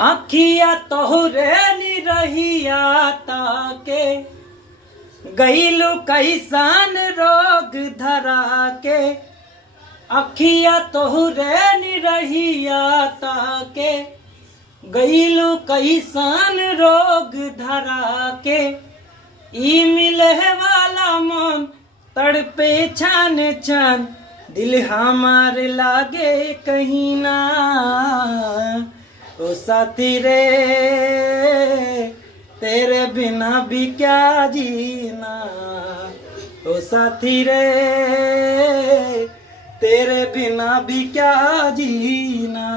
आखिया तोहरे निरहिया ताके गईलू कैसन रोग धरा के। आखिया तोहरे निरहिया ताके गईलू कैसन रोग धरा के। ई मिले वाला मन तड़पे छन छन दिल हमार लागे कहीं ना। ओ साथी रे तेरे बिना भी क्या जीना। ओ साथी रे तेरे बिना भी क्या जीना।